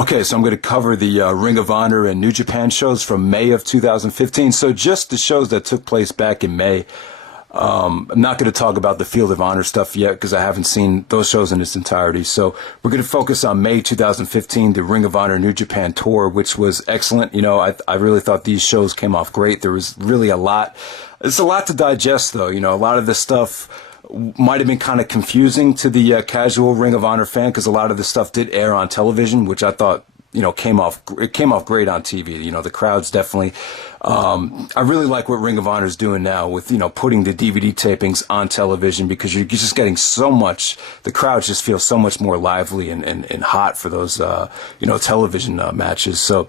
Okay, so I'm going to cover the Ring of Honor and New Japan shows from May of 2015. So just the shows that took place back in May. I'm not going to talk about the Field of Honor stuff yet because I haven't seen those shows in its entirety. So we're going to focus on May 2015, the Ring of Honor New Japan tour, which was excellent. You know, I really thought these shows came off great. There was really a lot. It's a lot to digest, though. You know, a lot of this stuff might have been kind of confusing to the casual Ring of Honor fan because a lot of this stuff did air on television, which I thought, you know, came off great on TV. You know, the crowds definitely. I really like what Ring of Honor is doing now with, you know, putting the DVD tapings on television because you're just getting so much. The crowds just feel so much more lively and hot for those, you know, television matches. So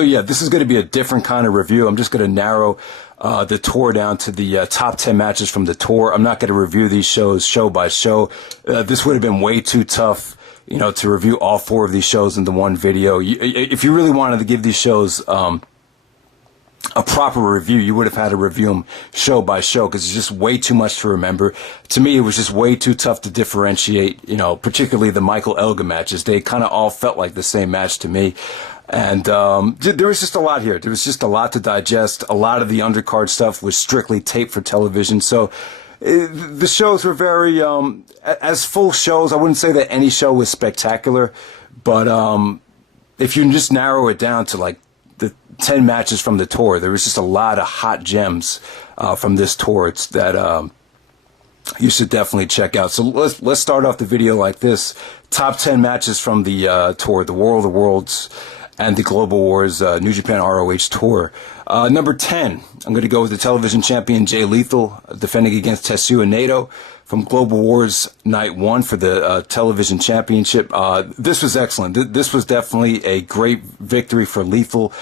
yeah, this is going to be a different kind of review. I'm just going to narrow the tour down to the top 10 matches from the tour. I'm not going to review these shows show by show. This would have been way too tough, you know, to review all 4 of these shows into one video. If you really wanted to give these shows a proper review, you would have had to review them show by show because it's just way too much to remember. To me, it was just way too tough to differentiate, you know, particularly the Michael Elgin matches. They kind of all felt like the same match to me. And there was just a lot here. There was just a lot to digest. A lot of the undercard stuff was strictly taped for television. So the shows were very, as full shows, I wouldn't say that any show was spectacular. But if you just narrow it down to like the 10 matches from the tour, there was just a lot of hot gems from this tour. It's that you should definitely check out. So let's start off the video like this. Top 10 matches from the tour, the War of the Worlds and the Global Wars New Japan ROH tour. Number 10, I'm going to go with the television champion Jay Lethal defending against Tetsuya Naito from Global Wars Night 1 for the television championship. This was excellent. This was definitely a great victory for Lethal.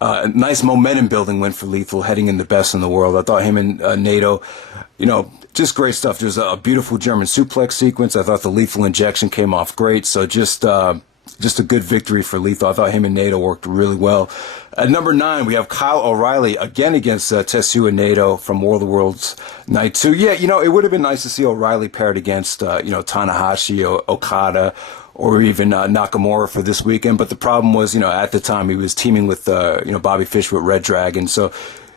A nice momentum building win for Lethal heading in the best in the world. I thought him and Naito, you know, just great stuff. There's a beautiful German suplex sequence. I thought the Lethal injection came off great. So just a good victory for Lethal. I thought him and Naito worked really well. At number 9, we have Kyle O'Reilly again against Tetsuya Naito from War of the Worlds Night 2. Yeah, you know, it would have been nice to see O'Reilly paired against, you know, Tanahashi, Okada, or even Nakamura for this weekend. But the problem was, you know, at the time he was teaming with, you know, Bobby Fish with Red Dragon. So,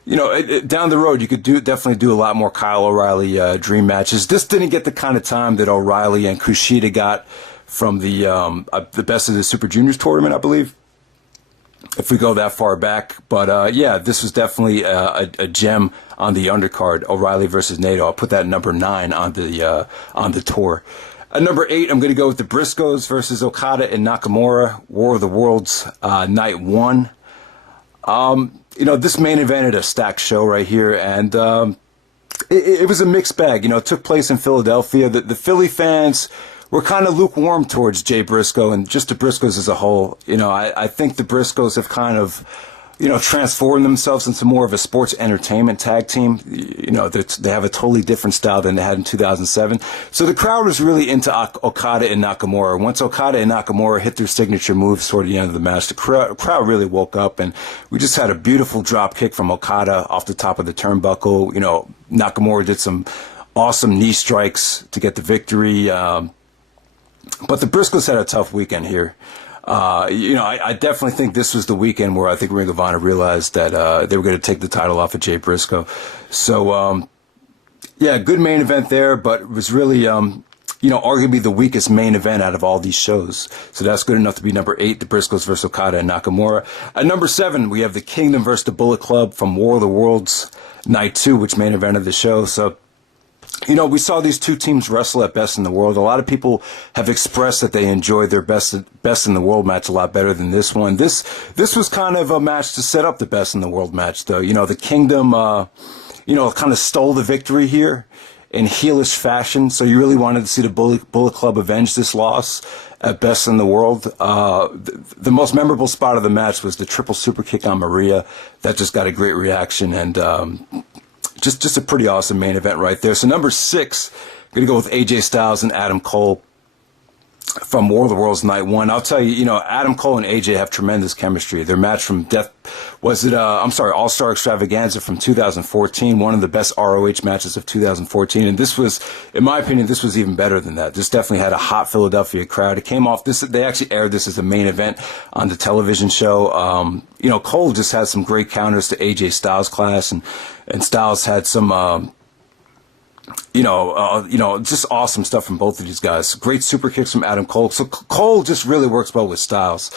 you know, down the road, you could definitely do a lot more Kyle O'Reilly dream matches. This didn't get the kind of time that O'Reilly and Kushida got from the Best of the Super Juniors tournament, I believe, if we go that far back. But yeah, this was definitely a gem on the undercard, O'Reilly versus Naito. I'll put that number 9 on the tour. At number 8, I'm going to go with the Briscoes versus Okada and Nakamura, War of the Worlds Night 1. You know, this main evented a stacked show right here, and it was a mixed bag. You know, it took place in Philadelphia. The Philly fans were kind of lukewarm towards Jay Briscoe and just the Briscoes as a whole. You know, I think the Briscoes have kind of, you know, transformed themselves into more of a sports entertainment tag team. You know, they have a totally different style than they had in 2007. So the crowd was really into Okada and Nakamura. Once Okada and Nakamura hit their signature moves toward the end of the match, the crowd really woke up, and we just had a beautiful drop kick from Okada off the top of the turnbuckle. You know, Nakamura did some awesome knee strikes to get the victory. But the Briscoes had a tough weekend here. You know, I definitely think this was the weekend where I think Ring of Honor realized that they were going to take the title off of Jay Briscoe. So, yeah, good main event there, but it was really, you know, arguably the weakest main event out of all these shows. So that's good enough to be number 8, the Briscoes versus Okada and Nakamura. At number 7, we have the Kingdom versus the Bullet Club from War of the Worlds Night 2, which main evented the show. So, you know, we saw these two teams wrestle at Best in the World. A lot of people have expressed that they enjoyed their Best in the World match a lot better than this one. This was kind of a match to set up the Best in the World match, though. You know, the Kingdom, you know, kind of stole the victory here in heelish fashion. So you really wanted to see the Bullet Club avenge this loss at Best in the World. The most memorable spot of the match was the triple super kick on Maria. That just got a great reaction, and just a pretty awesome main event right there. So number 6, I'm going to go with AJ Styles and Adam Cole from War of the Worlds Night 1. I'll tell you, Adam Cole and AJ have tremendous chemistry. Their match from All-Star Extravaganza from 2014, one of the best ROH matches of 2014. And this was, in my opinion, this was even better than that. This definitely had a hot Philadelphia crowd. It came off they actually aired this as a main event on the television show. Cole just had some great counters to AJ Styles' class, and Styles had some, just awesome stuff from both of these guys. Great super kicks from Adam Cole. So Cole just really works well with Styles.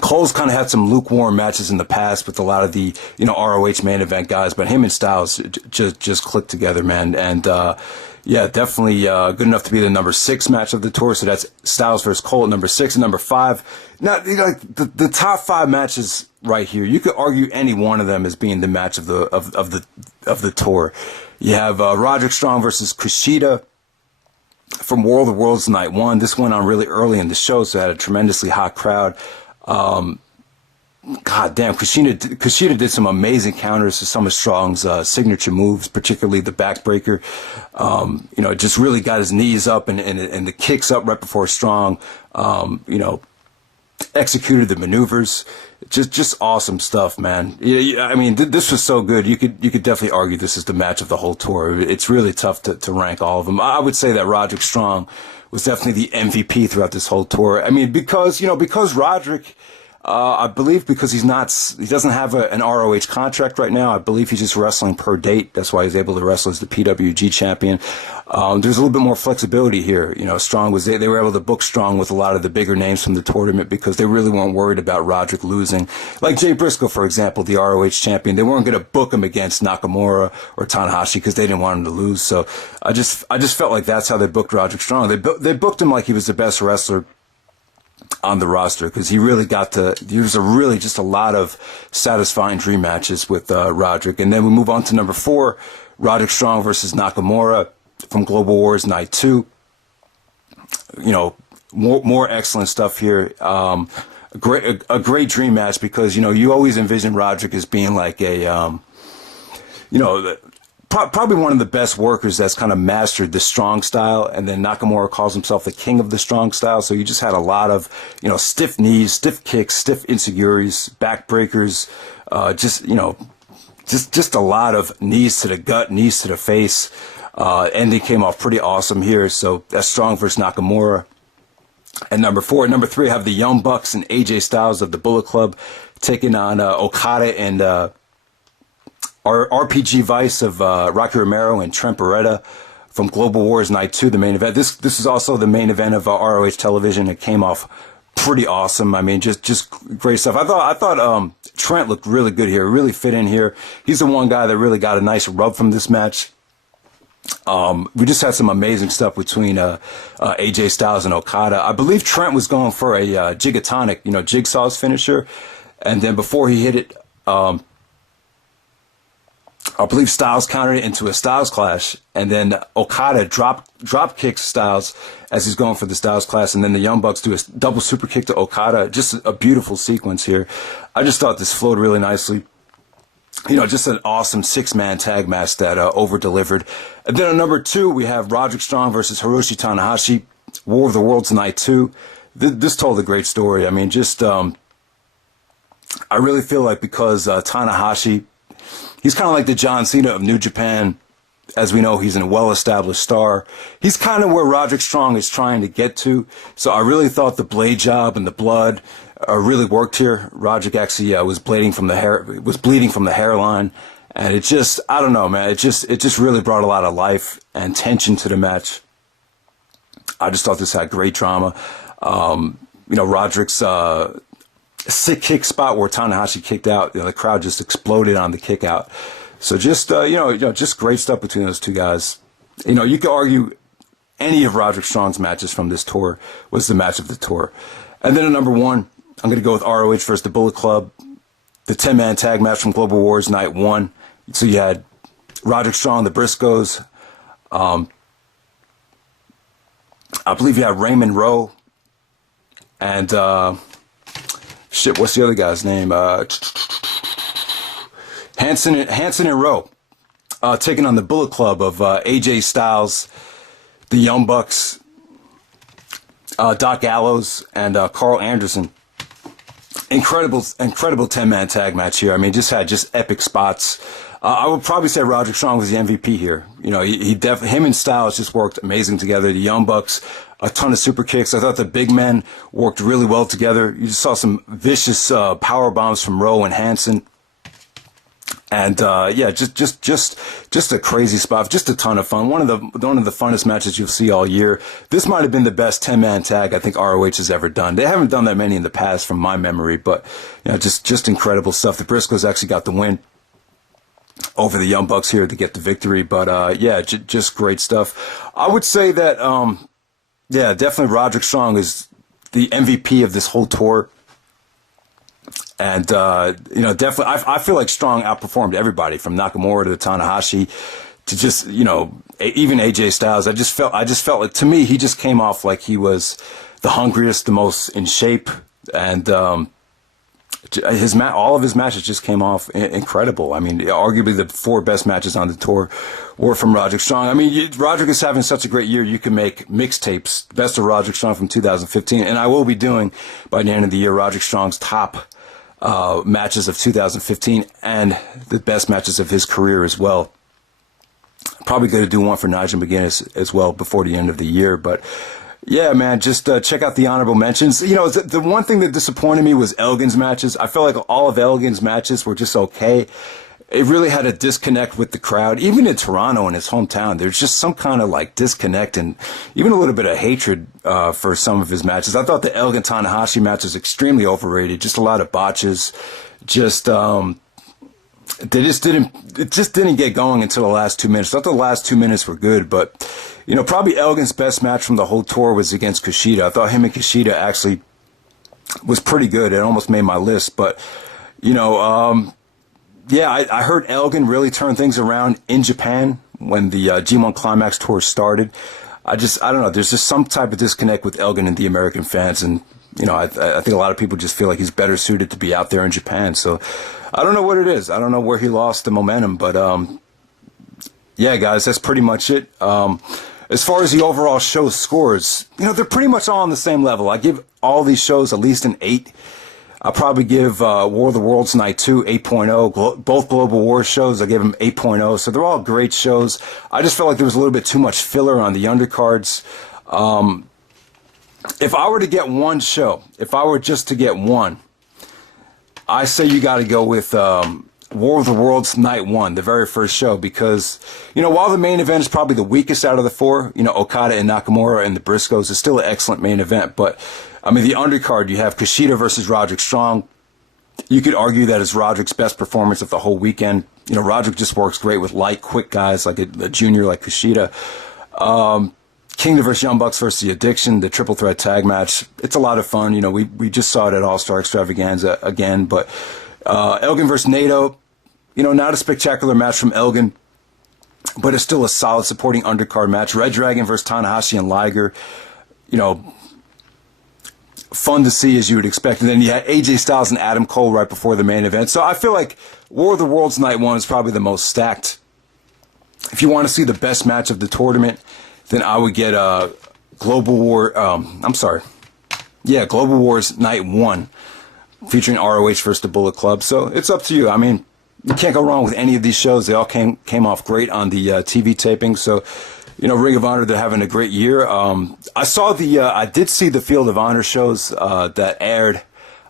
Cole's kind of had some lukewarm matches in the past with a lot of the, ROH main event guys, but him and Styles just clicked together, man. And, definitely good enough to be the number 6 match of the tour. So that's Styles versus Cole at number 6 and number 5. Now, the top 5 matches right here, you could argue any one of them as being the match of the tour. You have Roderick Strong versus Kushida from War of the Worlds Night 1. This went on really early in the show, so it had a tremendously hot crowd. God damn, Kushida did some amazing counters to some of Strong's signature moves, particularly the backbreaker. Just really got his knees up and the kicks up right before Strong, executed the maneuvers. Just awesome stuff, man. I mean, this was so good. You could definitely argue this is the match of the whole tour. It's really tough to rank all of them. I would say that Roderick Strong was definitely the MVP throughout this whole tour. I mean, because Roderick, I believe because he doesn't have an ROH contract right now. I believe he's just wrestling per date. That's why he's able to wrestle as the PWG champion. There's a little bit more flexibility here. Strong they were able to book Strong with a lot of the bigger names from the tournament because they really weren't worried about Roderick losing. Like Jay Briscoe, for example, the ROH champion. They weren't going to book him against Nakamura or Tanahashi because they didn't want him to lose. So I just felt like that's how they booked Roderick Strong. They booked him like he was the best wrestler on the roster because there was really just a lot of satisfying dream matches with Roderick. And then we move on to number 4, Roderick Strong versus Nakamura from Global Wars Night 2. More excellent stuff here. A great dream match because, you always envision Roderick as being like a, probably one of the best workers that's kind of mastered the strong style, and then Nakamura calls himself the king of the strong style. So you just had a lot of, stiff knees, stiff kicks, stiff insecurities, backbreakers, just a lot of knees to the gut, knees to the face. Ending came off pretty awesome here. So that's Strong versus Nakamura. And number 4, number 3, I have the Young Bucks and AJ Styles of the Bullet Club taking on Okada and RPG Vice of Rocky Romero and Trent Beretta from Global Wars Night 2, the main event. This is also the main event of ROH television. It came off pretty awesome. I mean, just great stuff. I thought Trent looked really good here, really fit in here. He's the one guy that really got a nice rub from this match. We just had some amazing stuff between AJ Styles and Okada. I believe Trent was going for a Gigatonic, Jigsaw's finisher, and then before he hit it, I believe Styles countered it into a Styles Clash, and then Okada drop kicks Styles as he's going for the Styles Clash, and then the Young Bucks do a double super kick to Okada. Just a beautiful sequence here. I just thought this flowed really nicely. Just an awesome 6-man tag match that over-delivered. And then on number 2, we have Roderick Strong versus Hiroshi Tanahashi, War of the Worlds Night 2. This told a great story. I mean, I really feel like because Tanahashi, he's kind of like the John Cena of New Japan. As we know, he's a well-established star. He's kind of where Roderick Strong is trying to get to. So I really thought the blade job and the blood really worked here. Roderick actually was bleeding from the hairline, and it just, I don't know, man. It just really brought a lot of life and tension to the match. I just thought this had great drama. Roderick's sick kick spot where Tanahashi kicked out, the crowd just exploded on the kick out. So just just great stuff between those two guys. You could argue any of Roderick Strong's matches from this tour was the match of the tour. And then at number 1, I'm going to go with ROH versus the Bullet Club, the 10-man tag match from Global Wars Night 1. So you had Roderick Strong, the Briscoes. I believe you had Raymond Rowe and what's the other guy's name? Hanson and Rowe taking on the Bullet Club of AJ Styles, the Young Bucks, Doc Gallows, and Carl Anderson. Incredible 10-man tag match here. I mean, just had epic spots. I would probably say Roderick Strong was the MVP here. You know, him and Styles just worked amazing together. The Young Bucks, a ton of super kicks. I thought the big men worked really well together. You just saw some vicious power bombs from Rowe and Hansen. And yeah, just a crazy spot, just a ton of fun. One of the funnest matches you'll see all year. This might have been the best 10-man tag I think ROH has ever done. They haven't done that many in the past, from my memory, but you know, just incredible stuff. The Briscoes actually got the win over the Young Bucks here to get the victory. But yeah, just great stuff. I would say that yeah, definitely Roderick Strong is the MVP of this whole tour. And, you know, definitely, I feel like Strong outperformed everybody from Nakamura to Tanahashi to just, you know, even AJ Styles. I just felt like, to me, he just came off like he was the hungriest, the most in shape. And, all of his matches just came off incredible. I mean, arguably the 4 best matches on the tour were from Roderick Strong. I mean, Roderick is having such a great year. You can make mixtapes, best of Roderick Strong from 2015. And I will be doing, by the end of the year, Roderick Strong's top matches of 2015 and the best matches of his career as well. Probably going to do one for Nigel McGuinness as well before the end of the year. But yeah, man, just check out the honorable mentions. You know, the one thing that disappointed me was Elgin's matches. I felt like all of Elgin's matches were just okay. It really had a disconnect with the crowd. Even in Toronto, in his hometown, there's just some kind of like disconnect and even a little bit of hatred for some of his matches. I thought the Elgin Tanahashi match was extremely overrated. Just a lot of botches. Just it just didn't get going until the last 2 minutes. I thought the last 2 minutes were good, but you know, probably Elgin's best match from the whole tour was against Kushida. I thought him and Kushida actually was pretty good. It almost made my list, but you know, yeah, I heard Elgin really turn things around in Japan when the G1 Climax tour started. I don't know. There's just some type of disconnect with Elgin and the American fans, and you know, I think a lot of people just feel like he's better suited to be out there in Japan. So I don't know what it is. I don't know where he lost the momentum, but yeah, guys, that's pretty much it. As far as the overall show scores, you know, they're pretty much all on the same level. I give all these shows at least an 8. I'll probably give War of the Worlds Night 2 8.0. Both Global War shows, I gave them 8.0. So they're all great shows. I just felt like there was a little bit too much filler on the undercards. If I were to get one show, if I were just to get one, I say you got to go with War of the Worlds Night 1, the very first show, because, you know, while the main event is probably the weakest out of the 4, you know, Okada and Nakamura and the Briscoes is still an excellent main event, but I mean, the undercard, you have Kushida versus Roderick Strong. You could argue that is Roderick's best performance of the whole weekend. You know, Roderick just works great with light, quick guys like a junior like Kushida. Kingdom versus Young Bucks versus The Addiction, the triple threat tag match. It's a lot of fun. You know, we just saw it at All-Star Extravaganza again. But Elgin versus Naito, you know, not a spectacular match from Elgin, but it's still a solid supporting undercard match. Red Dragon versus Tanahashi and Liger, you know, fun to see as you would expect. And then you had AJ Styles and Adam Cole right before the main event. So I feel like War of the Worlds Night 1 is probably the most stacked. If you want to see the best match of the tournament, then I would get Global War, Global Wars Night 1 featuring ROH versus the Bullet Club. So it's up to you. I mean, you can't go wrong with any of these shows. They all came off great on the TV taping. So, you know, Ring of Honor, they're having a great year. I did see the Field of Honor shows that aired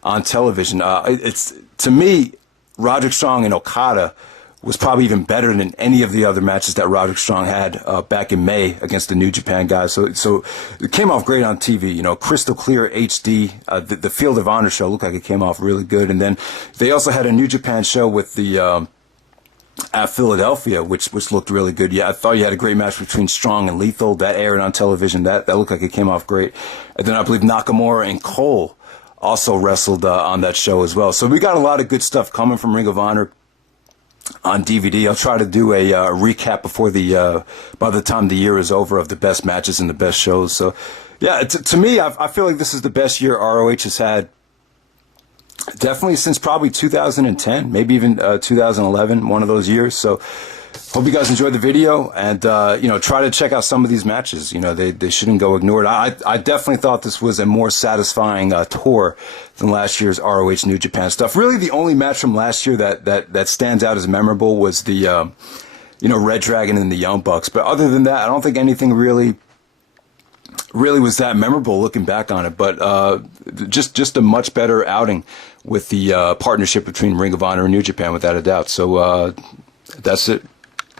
on television. It's, to me, Roderick Strong and Okada was probably even better than any of the other matches that Roderick Strong had back in May against the New Japan guys. So it came off great on TV, you know, crystal clear HD. The Field of Honor show looked like it came off really good. And then they also had a New Japan show with the at Philadelphia, which looked really good. Yeah, I thought you had a great match between Strong and Lethal. That aired on television. That looked like it came off great. And then I believe Nakamura and Cole also wrestled on that show as well. So we got a lot of good stuff coming from Ring of Honor on DVD. I'll try to do a recap before by the time the year is over, of the best matches and the best shows. So, yeah, to me, I feel like this is the best year ROH has had, definitely since probably 2010, maybe even 2011, one of those years. So, hope you guys enjoyed the video, and try to check out some of these matches. They shouldn't go ignored. I definitely thought this was a more satisfying tour than last year's ROH New Japan stuff. Really, the only match from last year that stands out as memorable was the Red Dragon and the Young Bucks. But other than that, I don't think anything really was that memorable looking back on it. But just a much better outing with the partnership between Ring of Honor and New Japan, without a doubt. So that's it.